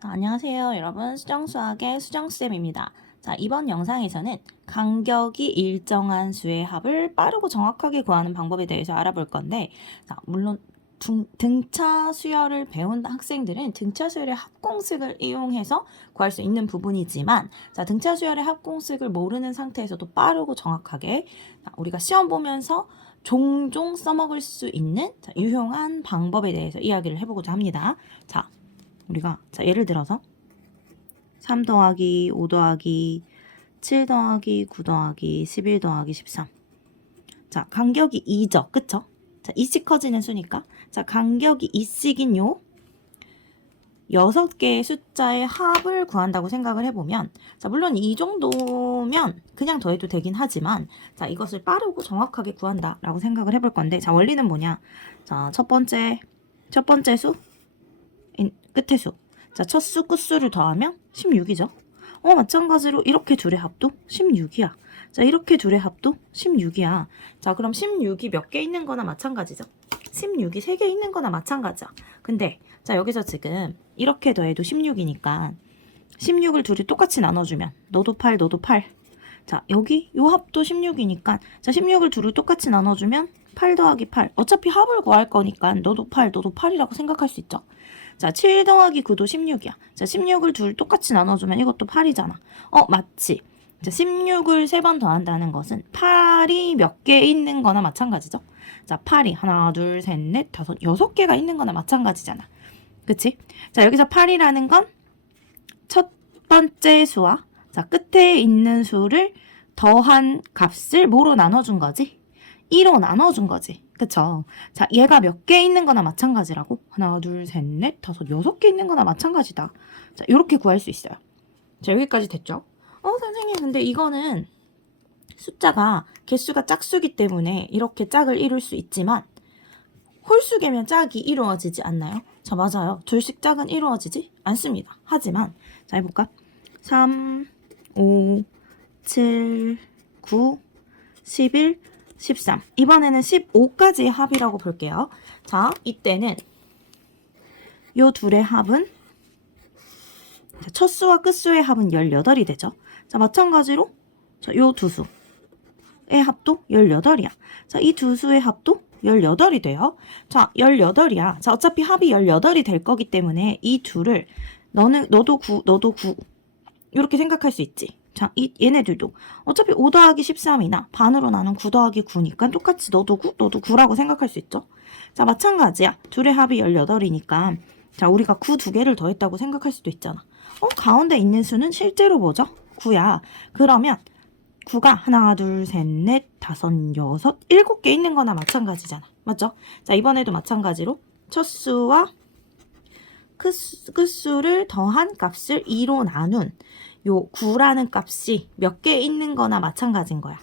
안녕하세요, 여러분. 수정수학의 수정쌤입니다. 자, 이번 영상에서는 간격이 일정한 수의 합을 빠르고 정확하게 구하는 방법에 대해서 알아볼 건데, 자, 물론 등차 수열을 배운 학생들은 등차 수열의 합공식을 이용해서 구할 수 있는 부분이지만, 자, 등차 수열의 합공식을 모르는 상태에서도 빠르고 정확하게 우리가 시험 보면서 종종 써먹을 수 있는 유용한 방법에 대해서 이야기를 해보고자 합니다. 자, 우리가 예를 들어서 3 더하기 5 더하기 7 더하기 9 더하기 11 더하기 13. 자, 간격이 2죠. 그쵸? 자, 2씩 커지는 수니까. 자, 간격이 2씩인 요 6개의 숫자의 합을 구한다고 생각을 해보면, 자, 물론 이 정도면 그냥 더해도 되긴 하지만, 자, 이것을 빠르고 정확하게 구한다라고 생각을 해볼 건데, 자, 원리는 뭐냐? 자, 첫 번째 수, 끝의 수. 자, 첫 수, 끝수를 더하면 16이죠. 마찬가지로 이렇게 둘의 합도 16이야. 자, 이렇게 둘의 합도 16이야. 자, 그럼 16이 몇 개 있는 거나 마찬가지죠. 16이 3개 있는 거나 마찬가지야. 근데 자, 여기서 지금 이렇게 더해도 16이니까 16을 둘이 똑같이 나눠주면 너도 8, 너도 8. 자, 여기 요 합도 16이니까 자, 16을 둘을 똑같이 나눠주면 8 더하기 8. 어차피 합을 구할 거니까 너도 8, 너도 8이라고 생각할 수 있죠. 자, 7 더하기 9도 16이야. 자, 16을 둘 똑같이 나눠주면 이것도 8이잖아. 맞지. 자, 16을 3번 더한다는 것은 8이 몇 개 있는 거나 마찬가지죠. 자, 8이 하나, 둘, 셋, 넷, 다섯, 6개가 있는 거나 마찬가지잖아. 그치? 자, 여기서 8이라는 건 첫 번째 수와 자, 끝에 있는 수를 더한 값을 뭐로 나눠준 거지? 2로 나눠준 거지. 그쵸? 자, 얘가 몇 개 있는 거나 마찬가지라고. 하나, 둘, 셋, 넷, 다섯, 6개 있는 거나 마찬가지다. 자, 이렇게 구할 수 있어요. 자, 여기까지 됐죠? 선생님, 근데 이거는 숫자가 개수가 짝수기 때문에 이렇게 짝을 이룰 수 있지만 홀수계면 짝이 이루어지지 않나요? 자, 맞아요. 둘씩 짝은 이루어지지 않습니다. 하지만 자, 해볼까? 3, 5, 7, 9, 11, 13. 이번에는 15까지의 합이라고 볼게요. 자, 이때는 요 둘의 합은 첫 수와 끝 수의 합은 18이 되죠. 자, 마찬가지로 요 두 수의 합도 18이야. 자, 이 두 수의 합도 18이 돼요. 자, 18이야. 자, 어차피 합이 18이 될 거기 때문에 이 둘을 너도 9, 너도 9 이렇게 생각할 수 있지. 자, 얘네들도 어차피 5 더하기 13이나 반으로 나눈 9 더하기 9니까 똑같이 너도 9, 너도 9라고 생각할 수 있죠. 자, 마찬가지야. 둘의 합이 18이니까 자, 우리가 9 2개를 더했다고 생각할 수도 있잖아. 가운데 있는 수는 실제로 뭐죠? 9야. 그러면 9가 하나, 둘, 셋, 넷, 다섯, 여섯, 7개 있는 거나 마찬가지잖아. 맞죠? 자, 이번에도 마찬가지로 첫 수와 끝수를 더한 값을 2로 나눈 요 9라는 값이 몇 개 있는 거나 마찬가지인 거야.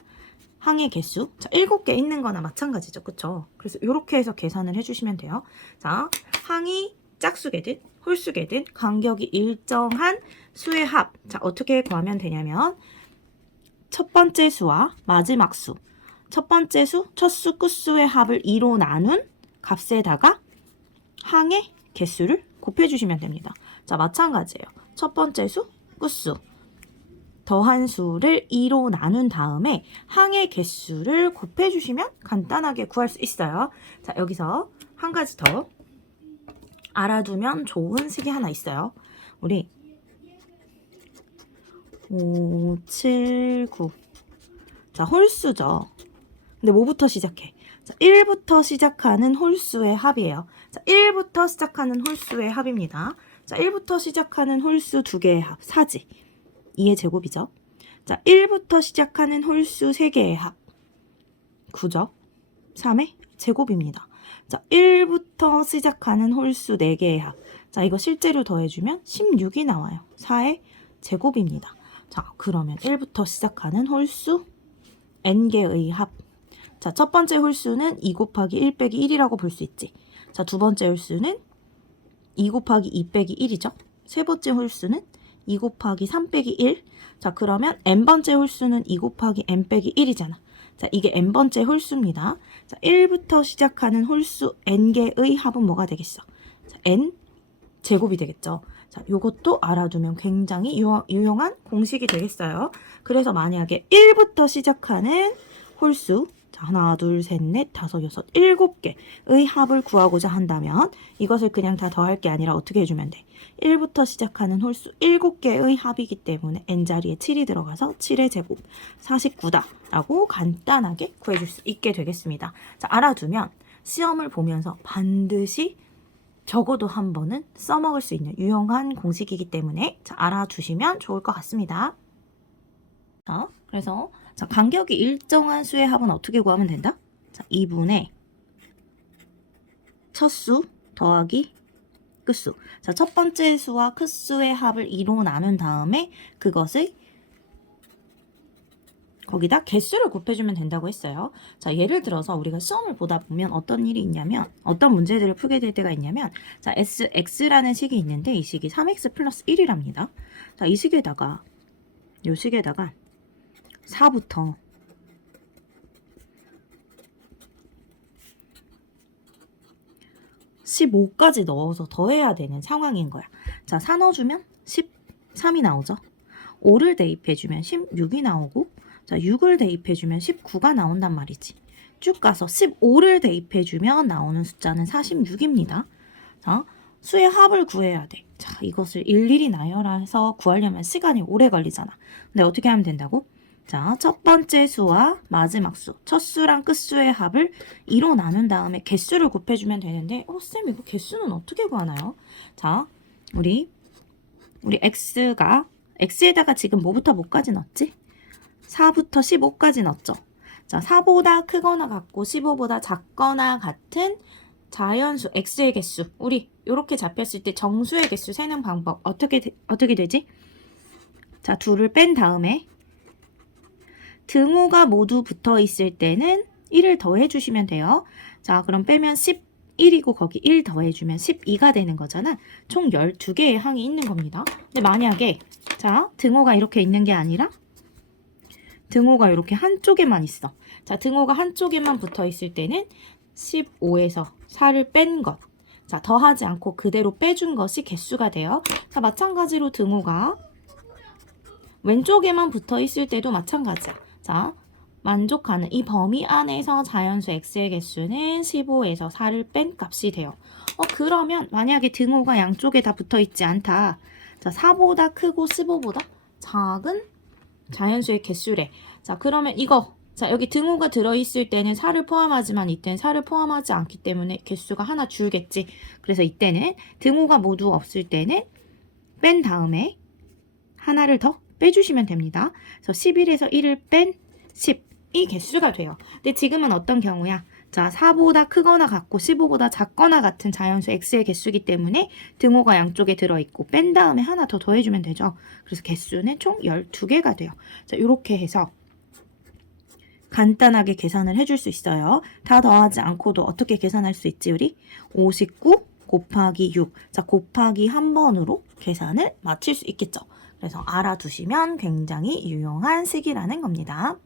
항의 개수. 자, 7개 있는 거나 마찬가지죠. 그쵸? 그래서 이렇게 해서 계산을 해주시면 돼요. 자, 항이 짝수게든 홀수게든 간격이 일정한 수의 합. 자, 어떻게 구하면 되냐면 첫 번째 수와 마지막 수. 첫 번째 수, 첫 수, 끝수의 합을 2로 나눈 값에다가 항의 개수를 곱해주시면 됩니다. 자, 마찬가지예요. 첫 번째 수, 끝수. 더한 수를 2로 나눈 다음에 항의 개수를 곱해주시면 간단하게 구할 수 있어요. 자, 여기서 한 가지 더 알아두면 좋은 식이 하나 있어요. 우리 5, 7, 9. 자, 홀수죠. 근데 뭐부터 시작해? 자, 1부터 시작하는 홀수의 합이에요. 자, 1부터 시작하는 홀수의 합입니다. 자, 1부터 시작하는 홀수 2개의 합, 4지. 2의 제곱이죠. 자, 1부터 시작하는 홀수 3개의 합, 9죠. 3의 제곱입니다. 자, 1부터 시작하는 홀수 4개의 합. 자, 이거 실제로 더해주면 16이 나와요. 4의 제곱입니다. 자, 그러면 1부터 시작하는 홀수 n개의 합. 자, 첫 번째 홀수는 2 곱하기 1 빼기 1이라고 볼 수 있지. 자, 두 번째 홀수는 2 곱하기 2 빼기 1이죠. 세 번째 홀수는 2 곱하기 3 빼기 1. 자, 그러면 n번째 홀수는 2 곱하기 n 빼기 1이잖아. 자, 이게 n번째 홀수입니다. 자, 1부터 시작하는 홀수 n개의 합은 뭐가 되겠어? 자, n 제곱이 되겠죠. 자, 요것도 알아두면 굉장히 유용한 공식이 되겠어요. 그래서 만약에 1부터 시작하는 홀수, 자, 하나, 둘, 셋, 넷, 다섯, 여섯, 7개의 합을 구하고자 한다면 이것을 그냥 다 더할 게 아니라 어떻게 해주면 돼? 1부터 시작하는 홀수 7개의 합이기 때문에 n자리에 7이 들어가서 7의 제곱 49다 라고 간단하게 구해줄 수 있게 되겠습니다. 자, 알아두면 시험을 보면서 반드시 적어도 한 번은 써먹을 수 있는 유용한 공식이기 때문에 자, 알아두시면 좋을 것 같습니다. 자, 그래서 자, 간격이 일정한 수의 합은 어떻게 구하면 된다? 자, 2분의 첫수 더하기 끝수. 자, 첫 번째 수와 끝수의 합을 2로 나눈 다음에 그것을 거기다 개수를 곱해주면 된다고 했어요. 자, 예를 들어서 우리가 시험을 보다 보면 어떤 일이 있냐면 어떤 문제들을 풀게 될 때가 있냐면 자, x라는 식이 있는데 이 식이 3x 플러스 1이랍니다. 자, 이 식에다가 이 식에다가 4부터 15까지 넣어서 더해야 되는 상황인 거야. 자, 4 넣어주면 13이 나오죠. 5를 대입해주면 16이 나오고 자, 6을 대입해주면 19가 나온단 말이지. 쭉 가서 15를 대입해주면 나오는 숫자는 46입니다. 자, 수의 합을 구해야 돼. 자, 이것을 일일이 나열해서 구하려면 시간이 오래 걸리잖아. 근데 어떻게 하면 된다고? 자, 첫 번째 수와 마지막 수, 첫 수랑 끝 수의 합을 2로 나눈 다음에 개수를 곱해주면 되는데 쌤 이거 개수는 어떻게 구하나요? 자, 우리 x에다가 지금 뭐부터 뭐까지 넣었지? 4부터 15까지 넣었죠. 자, 4보다 크거나 같고 15보다 작거나 같은 자연수 x의 개수. 우리 이렇게 잡혔을 때 정수의 개수 세는 방법 어떻게 되지? 자, 둘을 뺀 다음에 등호가 모두 붙어 있을 때는 1을 더해 주시면 돼요. 자, 그럼 빼면 11이고 거기 1 더해 주면 12가 되는 거잖아. 총 12개의 항이 있는 겁니다. 근데 만약에 자, 등호가 이렇게 있는 게 아니라 등호가 이렇게 한쪽에만 있어. 자, 등호가 한쪽에만 붙어 있을 때는 15에서 4를 뺀 것. 자, 더하지 않고 그대로 빼준 것이 개수가 돼요. 자, 마찬가지로 등호가 왼쪽에만 붙어 있을 때도 마찬가지야. 자, 만족하는 이 범위 안에서 자연수 x의 개수는 15에서 4를 뺀 값이 돼요. 그러면 만약에 등호가 양쪽에 다 붙어 있지 않다. 자, 4보다 크고 15보다 작은 자연수의 개수래. 자, 그러면 이거 자, 여기 등호가 들어있을 때는 4를 포함하지만 이때는 4를 포함하지 않기 때문에 개수가 하나 줄겠지. 그래서 이때는 등호가 모두 없을 때는 뺀 다음에 하나를 더 빼주시면 됩니다. 그래서 11에서 1을 뺀 10이 개수가 돼요. 근데 지금은 어떤 경우야? 자, 4보다 크거나 같고 15보다 작거나 같은 자연수 x의 개수이기 때문에 등호가 양쪽에 들어있고 뺀 다음에 하나 더 더해주면 되죠. 그래서 개수는 총 12개가 돼요. 자, 이렇게 해서 간단하게 계산을 해줄 수 있어요. 다 더하지 않고도 어떻게 계산할 수 있지, 우리? 59 곱하기 6. 자, 곱하기 한 번으로 계산을 마칠 수 있겠죠. 그래서 알아두시면 굉장히 유용한 식이라는 겁니다.